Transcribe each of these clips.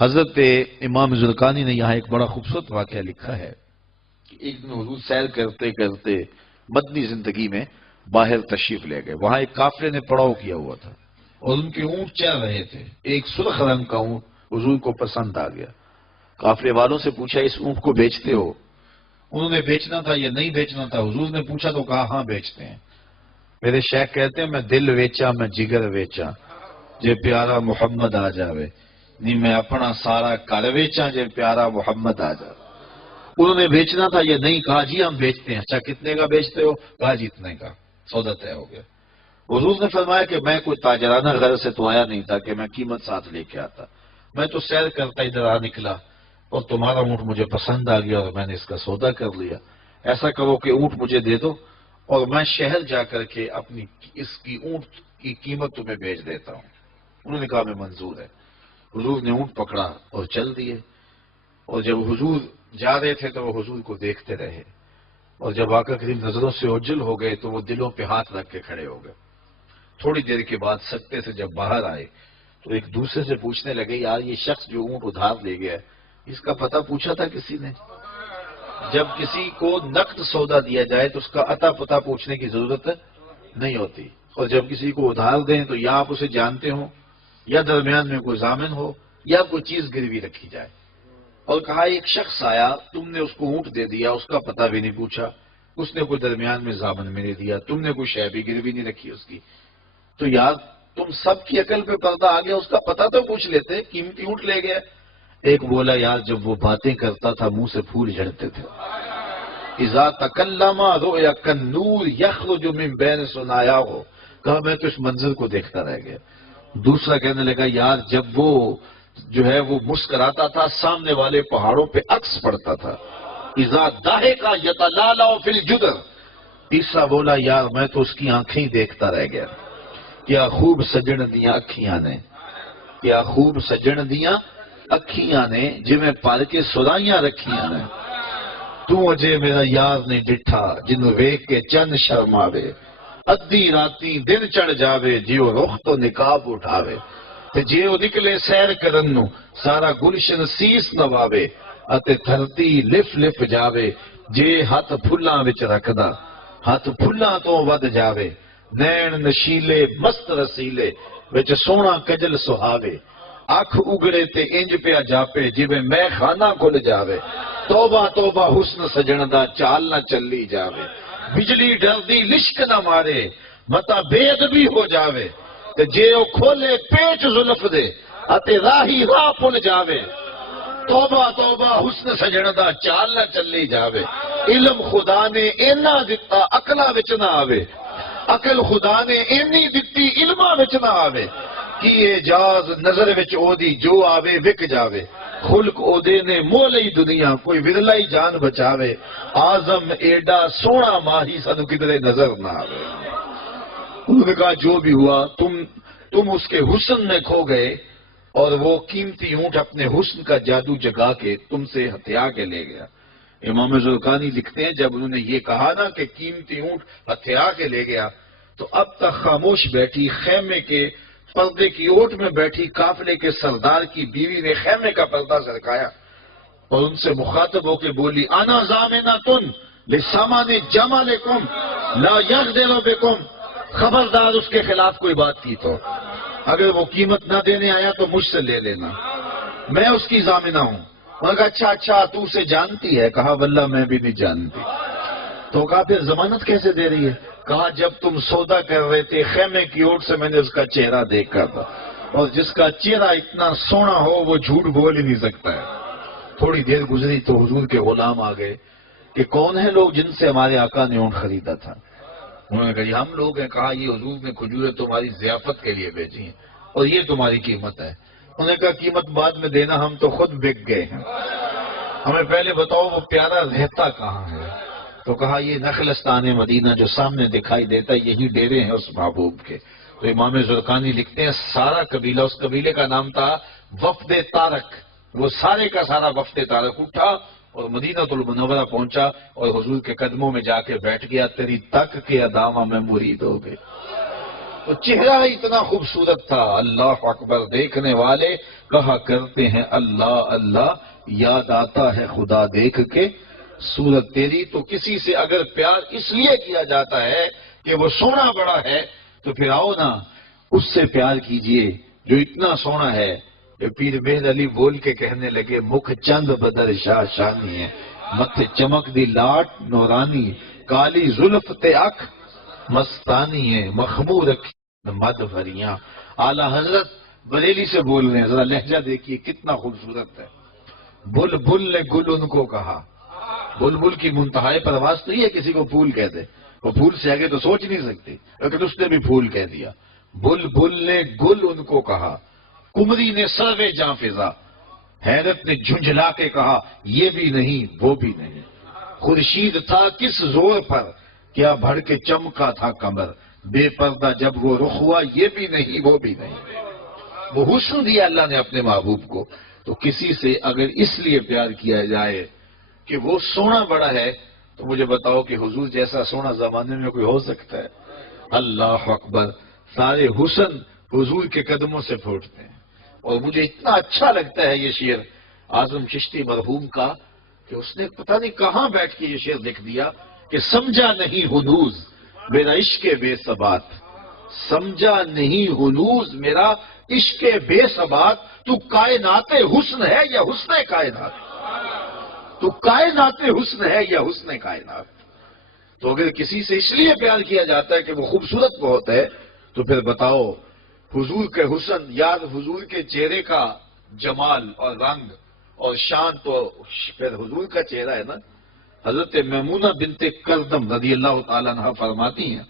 حضرت امام زرقانی نے یہاں ایک بڑا خوبصورت واقعہ لکھا ہے کہ ایک دن حضور سیر کرتے کرتے مدنی زندگی میں باہر تشریف لے گئے. وہاں ایک قافلے نے پڑاؤ کیا ہوا تھا اور ان کے اونٹ چل رہے تھے. ایک سرخ رنگ کا اونٹ حضور کو پسند آ گیا. قافلے والوں سے پوچھا اس اونٹ کو بیچتے ہو؟ انہوں نے بیچنا تھا یا نہیں بیچنا تھا. حضور نے پوچھا تو کہا ہاں بیچتے ہیں. میرے شیخ کہتے ہیں میں دل ویچا میں جگر ویچا جے پیارا محمد آ جاوے نہیں میں اپنا سارا کر ویچا جے پیارا محمد آ جاوے. انہوں نے بیچنا تھا یا نہیں؟ کہا جی ہم بیچتے ہیں. اچھا کتنے کا بیچتے ہو؟ کہا جی اتنے کا. سودا طے ہو گیا. حضور نے فرمایا کہ میں کوئی تاجرانہ غرض سے تو آیا نہیں تھا کہ میں قیمت ساتھ لے کے آتا. میں تو سیر کرتا ادھر آ نکلا اور تمہارا اونٹ مجھے پسند آ گیا اور میں نے اس کا سودا کر لیا. ایسا کرو کہ اونٹ مجھے دے دو اور میں شہر جا کر کے اپنی اس کی اونٹ کی قیمت تمہیں بیچ دیتا ہوں. انہوں نے کہا میں منظور ہے. حضور نے اونٹ پکڑا اور چل دیے. اور جب حضور جا رہے تھے تو وہ حضور کو دیکھتے رہے اور جب آقا کریم نظروں سے اوجھل ہو گئے تو وہ دلوں پہ ہاتھ رکھ کے کھڑے ہو گئے. تھوڑی دیر کے بعد سکتے سے جب باہر آئے تو ایک دوسرے سے پوچھنے لگے یار یہ شخص جو اونٹ ادھار لے گیا اس کا پتہ پوچھا تھا کسی نے؟ جب کسی کو نقد سودا دیا جائے تو اس کا عطا پتہ پوچھنے کی ضرورت نہیں ہوتی. اور جب کسی کو ادھار دیں تو یا آپ اسے جانتے ہوں یا درمیان میں کوئی ضامن ہو یا کوئی چیز گروی رکھی جائے. اور کہا ایک شخص آیا تم نے اس کو اونٹ دے دیا اس کا پتہ بھی نہیں پوچھا. اس نے کوئی درمیان میں ضامن میں نہیں دیا. تم نے کوئی شے بھی گروی نہیں رکھی اس کی. تو یار تم سب کی عقل پہ پردہ آ گیا. اس کا پتہ تو پوچھ لیتے. قیمتی اونٹ لے گیا. ایک بولا یار جب وہ باتیں کرتا تھا منہ سے پھول جھڑتے تھے. اذا تکلم رؤیا کالنور یخرج من بین ثنایاہ. کہا میں تو اس منظر کو دیکھتا رہ گیا. دوسرا کہنے لگا یار جب وہ جو ہے وہ مسکراتا تھا سامنے والے پہاڑوں پہ عکس پڑتا تھا. اذا ضحک یتلالع فی الجدر. تیسرا بولا یار میں تو اس کی آنکھیں دیکھتا رہ گیا. کیا خوب سجن دیاں اکھیاں نے, کیا خوب سجن دیاں اکھیاں نے جویں پال کے سرائیاں رکھیاں نے. تو اجے میرا یار نے ڈٹھا جنوں ویکھ کے چند شرم آوے. ادھی راتی دن چڑھ جاوے جیو رخ تو نقاب اٹھاوے. تے جیو نکلے سیر کرن نو سارا گلشن سیس نواوے. اتے دھرتی لف لف جاوے جے ہاتھ پھلاں وچ رکھدا ہاتھ پھلاں تو ود جاوے. نین نشیلے مست رسیلے وچ سونا کجل سہاوے. اکھ اگڑے تے انج پیا جاپے جویں میں خانہ کھل جاوے. توبہ توبہ حسن سجن دا چال نہ چلی جاوے. بجلی ڈردی لشک نہ مارے متا بے ادبی ہو جاوے. تے جے او کھولے پیچ زلف دے اتے راہی راہ پل جاوے. توبہ توبہ حسن سجن دا چال نہ چلی جاوے. علم خدا نے اینا دتا عقلاں وچ نہ آوے. عقل خدا نے اینی دتی علماں وچ نہ آوے. کی اعجاز نظر وچ او دی جو آوے وک جاوے. خلق او دے نے مولئی دنیا کوئی ورلائی جان بچاوے. آزم ایڈا سونا ماہی سانو کدھرے نظر نہ آوے. انہوں نے کہا جو بھی ہوا تم اس کے حسن میں کھو گئے اور وہ قیمتی اونٹ اپنے حسن کا جادو جگا کے تم سے ہتھیا کے لے گیا. امام زرقانی لکھتے ہیں جب انہوں نے یہ کہا نا کہ قیمتی اونٹ ہتھیا کے لے گیا تو اب تک خاموش بیٹھی خیمے کے پردے کی اوٹ میں بیٹھی قافلے کے سردار کی بیوی نے خیمے کا پردہ سرکایا اور ان سے مخاطب ہو کے بولی انا ضامنۃ لسامان جمالکم لا یغدر بکم. خبردار اس کے خلاف کوئی بات کی تو اگر وہ قیمت نہ دینے آیا تو مجھ سے لے لینا, میں اس کی ضامنہ ہوں. انہوں نے کہا اچھا اچھا تو اسے جانتی ہے؟ کہا واللہ میں بھی نہیں جانتی. تو کہا پھر ضمانت کیسے دے رہی ہے؟ کہا جب تم سودا کر رہے تھے خیمے کی اوٹ سے میں نے اس کا چہرہ دیکھا تھا اور جس کا چہرہ اتنا سونا ہو وہ جھوٹ بول ہی نہیں سکتا ہے. تھوڑی دیر گزری تو حضور کے غلام آ گئے کہ کون ہیں لوگ جن سے ہمارے آقا نے اونٹ خریدا تھا. انہوں نے کہا یہ ہم لوگ ہیں. کہا یہ حضور نے کھجوریں تمہاری ضیافت کے لیے بھیجی ہیں اور یہ تمہاری قیمت ہے. انہوں نے کہا قیمت بعد میں دینا ہم تو خود بک گئے ہیں, ہمیں پہلے بتاؤ وہ پیارا رہتا کہاں ہے. تو کہا یہ نخلستان مدینہ جو سامنے دکھائی دیتا ہے یہی ڈیرے ہیں اس محبوب کے. تو امام زرقانی لکھتے ہیں سارا قبیلہ, اس قبیلے کا نام تھا وفد تارک. وہ سارے کا سارا وفد تارک اٹھا اور مدینہ المنورہ پہنچا اور حضور کے قدموں میں جا کے بیٹھ گیا. تیری تک کے ادامہ میں مرید ہو گئے. تو چہرہ اتنا خوبصورت تھا، اللہ اکبر، دیکھنے والے کہا کرتے ہیں اللہ اللہ، یاد آتا ہے خدا دیکھ کے صورت تیری۔ تو کسی سے اگر پیار اس لیے کیا جاتا ہے کہ وہ سونا بڑا ہے، تو پھر آؤ نا اس سے پیار کیجئے جو اتنا سونا ہے کہ پیر بہر علی بول کے کہنے لگے، مکھ چند بدر شاہ شانی ہے، متھے چمک دی لاٹ نورانی، کالی زلف تے اکھ مستانی ہے، مخمور رکھی مد بھریاں۔ اعلیٰ حضرت بریلی سے بول رہے ہیں، ذرا لہجہ دیکھیے کتنا خوبصورت ہے۔ بل بل نے گل ان کو کہا، بل بل کی منتہائی پرواز نہیں ہے کسی کو پھول کہہ دے، وہ پھول سے آگے تو سوچ نہیں سکتی، لیکن اس نے بھی پھول کہہ دیا۔ بل بل نے گل ان کو کہا، کمری نے سروے جاں فضا، حیرت نے جھنجھلا کے کہا یہ بھی نہیں وہ بھی نہیں۔ خورشید تھا کس زور پر، کیا بھڑ کے چمکا تھا کمر، بے پردہ جب وہ رخ ہوا یہ بھی نہیں وہ بھی نہیں۔ وہ حسن دیا اللہ نے اپنے محبوب کو۔ تو کسی سے اگر اس لیے پیار کیا جائے کہ وہ سونا بڑا ہے، تو مجھے بتاؤ کہ حضور جیسا سونا زمانے میں کوئی ہو سکتا ہے؟ اللہ اکبر، سارے حسن حضور کے قدموں سے پھوٹتے ہیں۔ اور مجھے اتنا اچھا لگتا ہے یہ شعر اعظم چشتی مرحوم کا کہ اس نے پتہ نہیں کہاں بیٹھ کے یہ شعر لکھ دیا کہ سمجھا نہیں ہنوز میرا عشق بے ثبات، سمجھا نہیں ہنوز میرا عشق بے ثبات، تو کائنات حسن ہے یا حسن کائنات، تو کائنات حسن ہے یا حسن کائنات۔ تو اگر کسی سے اس لیے پیار کیا جاتا ہے کہ وہ خوبصورت بہت ہے، تو پھر بتاؤ حضور کے حسن، یاد حضور کے چہرے کا جمال اور رنگ اور شان، تو پھر حضور کا چہرہ ہے نا۔ حضرت میمونہ بنت کردم رضی اللہ تعالیٰ عنہ فرماتی ہیں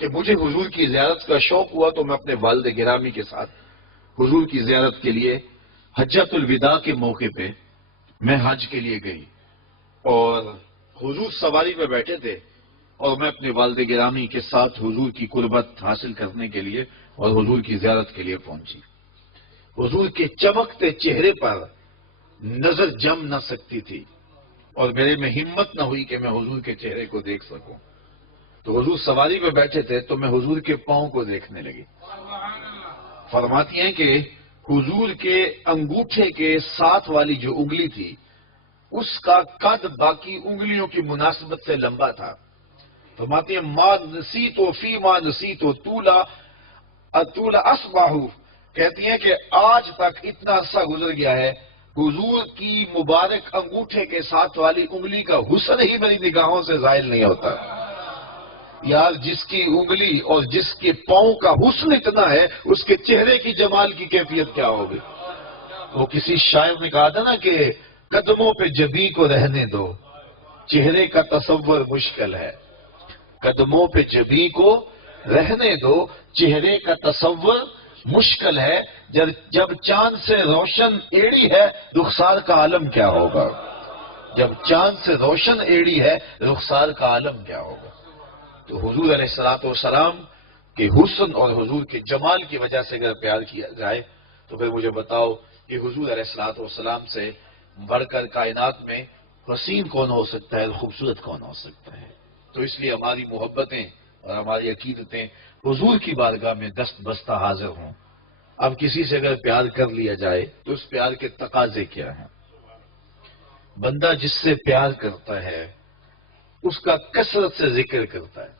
کہ مجھے حضور کی زیارت کا شوق ہوا تو میں اپنے والد گرامی کے ساتھ حضور کی زیارت کے لیے حجۃ الوداع کے موقع پہ میں حج کے لیے گئی، اور حضور سواری پہ بیٹھے تھے اور میں اپنے والد گرامی کے ساتھ حضور کی قربت حاصل کرنے کے لیے اور حضور کی زیارت کے لیے پہنچی۔ حضور کے چمکتے چہرے پر نظر جم نہ سکتی تھی اور میرے میں ہمت نہ ہوئی کہ میں حضور کے چہرے کو دیکھ سکوں۔ تو حضور سواری پہ بیٹھے تھے تو میں حضور کے پاؤں کو دیکھنے لگی۔ فرماتی ہیں کہ حضور کے انگوٹھے کے ساتھ والی جو انگلی تھی اس کا قد باقی انگلیوں کی مناسبت سے لمبا تھا۔ فرماتی ہیں ما نسیتو فی ما نسیتو طول اصبعہ، کہتی ہیں کہ آج تک اتنا عرصہ گزر گیا ہے، حضور کی مبارک انگوٹھے کے ساتھ والی انگلی کا حسن ہی میری نگاہوں سے ظاہر نہیں ہوتا۔ یار جس کی انگلی اور جس کے پاؤں کا حسن اتنا ہے، اس کے چہرے کی جمال کی کیفیت کیا ہوگی؟ وہ کسی شاعر نے کہا تھا نا کہ قدموں پہ جبیں کو رہنے دو، چہرے کا تصور مشکل ہے۔ قدموں پہ جبیں کو رہنے دو، چہرے کا تصور مشکل ہے، جب چاند سے روشن ایڑی ہے رخسار کا عالم کیا ہوگا؟ جب چاند سے روشن ایڑی ہے رخسار کا عالم کیا ہوگا؟ تو حضور علیہ السلام کے حسن اور حضور کے جمال کی وجہ سے اگر پیار کیا جائے تو پھر مجھے بتاؤ کہ حضور علیہ السلام سے بڑھ کر کائنات میں حسین کون ہو سکتا ہے، خوبصورت کون ہو سکتا ہے؟ تو اس لیے ہماری محبتیں اور ہماری عقیدتیں حضور کی بارگاہ میں دست بستہ حاضر ہوں۔ اب کسی سے اگر پیار کر لیا جائے تو اس پیار کے تقاضے کیا ہیں؟ بندہ جس سے پیار کرتا ہے اس کا کثرت سے ذکر کرتا ہے،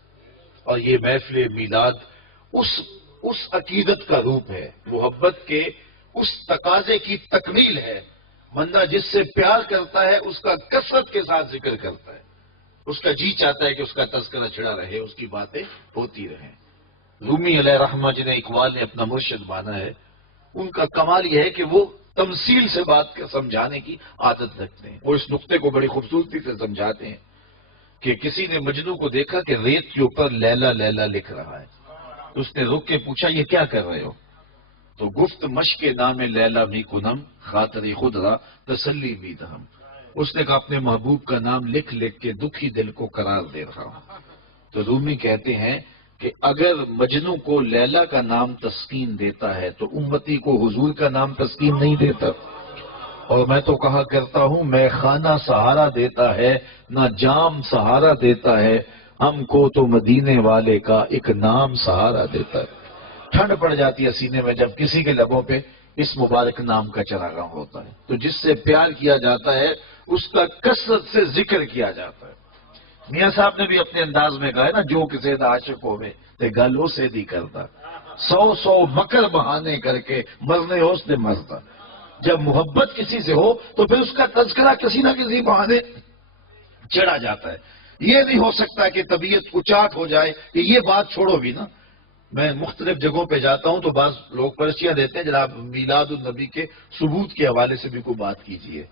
اور یہ محفل میلاد اس عقیدت کا روپ ہے، محبت کے اس تقاضے کی تکمیل ہے۔ بندہ جس سے پیار کرتا ہے اس کا کثرت کے ساتھ ذکر کرتا ہے، اس کا جی چاہتا ہے کہ اس کا تذکرہ چھڑا رہے، اس کی باتیں ہوتی رہیں۔ رومی علیہ رحمہ جنہیں اقبال نے اپنا مرشد مانا ہے، ان کا کمال یہ ہے کہ وہ تمثیل سے بات سمجھانے کی عادت رکھتے ہیں۔ وہ اس نقطے کو بڑی خوبصورتی سے سمجھاتے ہیں کہ کسی نے مجنو کو دیکھا کہ ریت کے اوپر لیلا لیلا لکھ رہا ہے، اس نے رک کے پوچھا یہ کیا کر رہے ہو؟ تو گفت مشق نام لیلا می کنم خاطری خود را تسلی می دہم، اس نے کہا اپنے محبوب کا نام لکھ لکھ کے دکھی دل کو قرار دے رہا ہوں۔ تو رومی کہتے ہیں کہ اگر مجنو کو لیلا کا نام تسکین دیتا ہے تو امتی کو حضور کا نام تسکین نہیں دیتا۔ اور میں تو کہا کرتا ہوں میں خانہ سہارا دیتا ہے نہ جام سہارا دیتا ہے، ہم کو تو مدینے والے کا ایک نام سہارا دیتا ہے۔ ٹھنڈ پڑ جاتی ہے سینے میں جب کسی کے لبوں پہ اس مبارک نام کا چراغاں ہوتا ہے، تو جس سے پیار کیا جاتا ہے اس کا کثرت سے ذکر کیا جاتا ہے۔ میاں صاحب نے بھی اپنے انداز میں کہا ہے نا، جو کسی عاشق ہوئے تے گل اسے دی کرتا، 100 مکر بہانے کر کے مرنے اس نے مرتا۔ جب محبت کسی سے ہو تو پھر اس کا تذکرہ کسی نہ کسی بہانے چڑھا جاتا ہے۔ یہ نہیں ہو سکتا کہ طبیعت اچاٹ ہو جائے کہ یہ بات چھوڑو بھی نا۔ میں مختلف جگہوں پہ جاتا ہوں تو بعض لوگ پرچیاں دیتے ہیں جناب میلاد النبی کے ثبوت کے حوالے سے بھی کوئی بات کیجیے،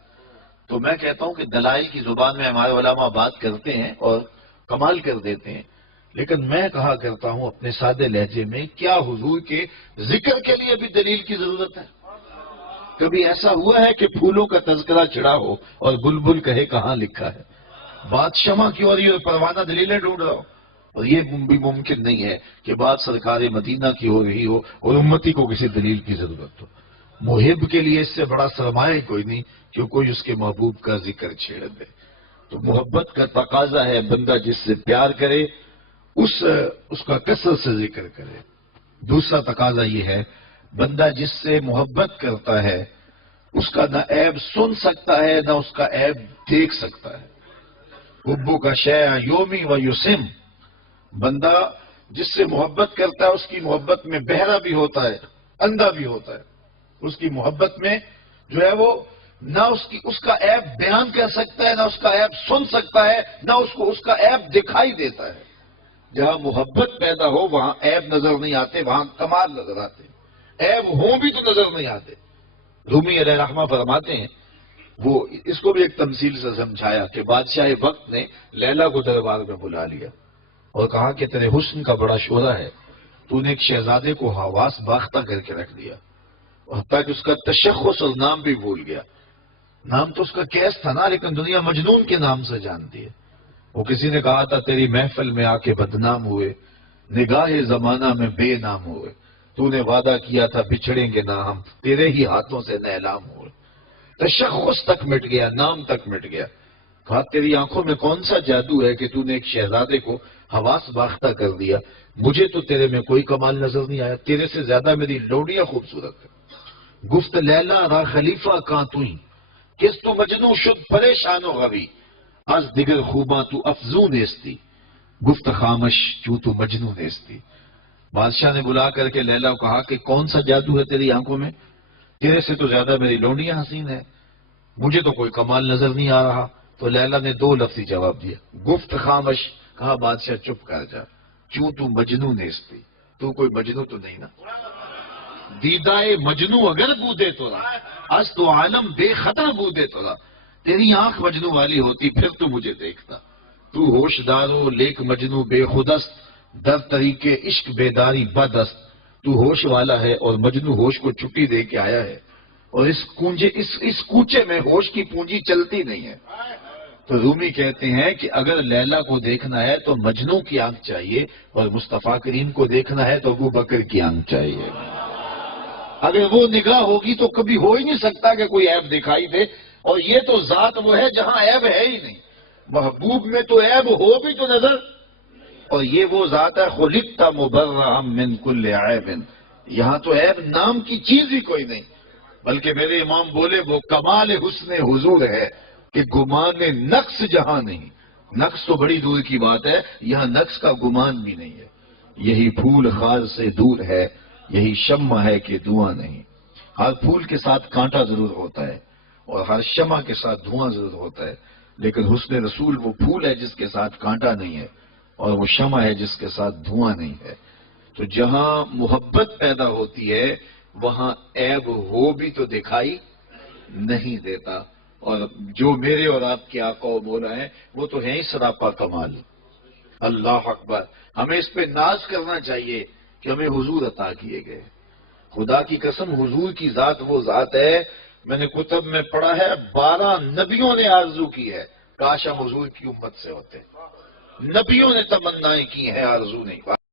تو میں کہتا ہوں کہ دلائل کی زبان میں ہمارے علماء بات کرتے ہیں اور کمال کر دیتے ہیں، لیکن میں کہا کرتا ہوں اپنے سادے لہجے میں، کیا حضور کے ذکر کے لیے بھی دلیل کی ضرورت ہے؟ کبھی ایسا ہوا ہے کہ پھولوں کا تذکرہ چھڑا ہو اور بلبل کہے کہاں لکھا ہے؟ بات شمع کی ہو رہی ہے اور پروانہ دلیلیں ڈھونڈ رہا ہو، اور یہ بھی ممکن نہیں ہے کہ بات سرکار مدینہ کی ہو رہی ہو اور امتی کو کسی دلیل کی ضرورت ہو۔ محب کے لیے اس سے بڑا سرمایہ کوئی نہیں کہ کوئی اس کے محبوب کا ذکر چھیڑ دے۔ تو محبت کا تقاضا ہے بندہ جس سے پیار کرے اس کا کثرت سے ذکر کرے۔ دوسرا تقاضا یہ ہے بندہ جس سے محبت کرتا ہے اس کا نہ عیب سن سکتا ہے نہ اس کا عیب دیکھ سکتا ہے۔ حبو کا شیع یومی و یسم، بندہ جس سے محبت کرتا ہے اس کی محبت میں بہرا بھی ہوتا ہے، اندھا بھی ہوتا ہے۔ اس کی محبت میں جو ہے وہ نہ اس کا عیب بیان کر سکتا ہے، نہ اس کا عیب سن سکتا ہے، نہ اس کا عیب دکھائی دیتا ہے۔ جہاں محبت پیدا ہو وہاں عیب نظر نہیں آتے، وہاں کمال نظر آتے، عیب ہوں بھی تو نظر نہیں آتے۔ رومی علیہ رحمہ فرماتے ہیں، وہ اس کو بھی ایک تمثیل سے سمجھایا کہ بادشاہ وقت نے لیلا کو دربار میں بلا لیا اور کہا کہ تیرے حسن کا بڑا شعلہ ہے، تو نے ایک شہزادے کو حواس باختہ کر کے رکھ دیا، اور حتیٰ کہ اس کا تشخص اور نام بھی بھول گیا۔ نام تو اس کا کیس تھا نا، لیکن دنیا مجنون کے نام سے جانتی ہے۔ وہ کسی نے کہا تھا تیری محفل میں آ کے بدنام ہوئے، نگاہ زمانہ میں بے نام ہوئے، تو نے وعدہ کیا تھا بچھڑیں گے نہ ہم، تیرے ہی ہاتھوں سے نیلام ہوئے۔ تشخص تک مٹ گیا، نام تک مٹ گیا۔ کہا تیری آنکھوں میں کون سا جادو ہے کہ تو نے ایک شہزادے کو حواس باختہ کر دیا؟ مجھے تو تیرے میں کوئی کمال نظر نہیں آیا، تیرے سے زیادہ میری لوڈیاں خوبصورت ہے۔ گفت لیلا را خلیفہ کاں توئی، کس تو مجنو شد پریشان و غوی، از دیگر خوباں تو افزون نیستی، گفت خامش چوں تو مجنو نیستی۔ بادشاہ نے بلا کر کے لیلا کو کہا کہ کون سا جادو ہے تیری آنکھوں میں؟ تیرے سے تو زیادہ میری لونڈیاں حسین ہے، مجھے تو کوئی کمال نظر نہیں آ رہا۔ تو لیلا نے 2 لفظی جواب دیا، گفت خامش، کہا بادشاہ چپ کر جا، چوں تو مجنو نیستی، تو کوئی مجنو تو نہیں نا۔ دیدائے مجنو اگر بودے تولا، از تو عالم بے خطر بودے تولا، تیری آنکھ مجنو والی ہوتی پھر تو مجھے دیکھتا۔ تو ہوش دارو لیک مجنو بے خودست، در طریقے عشق بیداری بدست، تو ہوش والا ہے اور مجنو ہوش کو چھٹی دے کے آیا ہے، اور اس کوچے میں ہوش کی پونجی چلتی نہیں ہے۔ تو رومی کہتے ہیں کہ اگر لیلا کو دیکھنا ہے تو مجنو کی آنکھ چاہیے، اور مصطفیٰ کریم کو دیکھنا ہے تو ابو بکر کی آنکھ چاہیے۔ اگر وہ نگاہ ہوگی تو کبھی ہو ہی نہیں سکتا کہ کوئی عیب دکھائی دے، اور یہ تو ذات وہ ہے جہاں عیب ہے ہی نہیں۔ محبوب میں تو عیب ہو بھی تو نظر، اور یہ وہ ذات ہے خلقت مبرئا من کل عیب، یہاں تو عیب نام کی چیز ہی کوئی نہیں، بلکہ میرے امام بولے وہ کمال حسن حضور ہے کہ گمان نقص جہاں نہیں۔ نقص تو بڑی دور کی بات ہے، یہاں نقص کا گمان بھی نہیں ہے۔ یہی پھول خار سے دور ہے، یہی شمع ہے کہ دھواں نہیں۔ ہر پھول کے ساتھ کانٹا ضرور ہوتا ہے اور ہر شمع کے ساتھ دھواں ضرور ہوتا ہے، لیکن حسن رسول وہ پھول ہے جس کے ساتھ کانٹا نہیں ہے، اور وہ شمع ہے جس کے ساتھ دھواں نہیں ہے۔ تو جہاں محبت پیدا ہوتی ہے وہاں عیب ہو بھی تو دکھائی نہیں دیتا، اور جو میرے اور آپ کے آقا و مولا ہیں وہ تو ہیں ہی سراپا کمال۔ اللہ اکبر، ہمیں اس پہ ناز کرنا چاہیے کہ ہمیں حضور عطا کیے گئے۔ خدا کی قسم حضور کی ذات وہ ذات ہے، میں نے کتب میں پڑھا ہے 12 نبیوں نے آرزو کی ہے کاش ہم حضور کی امت سے ہوتے، نبیوں نے تمنائیں کی ہیں، آرزو نہیں۔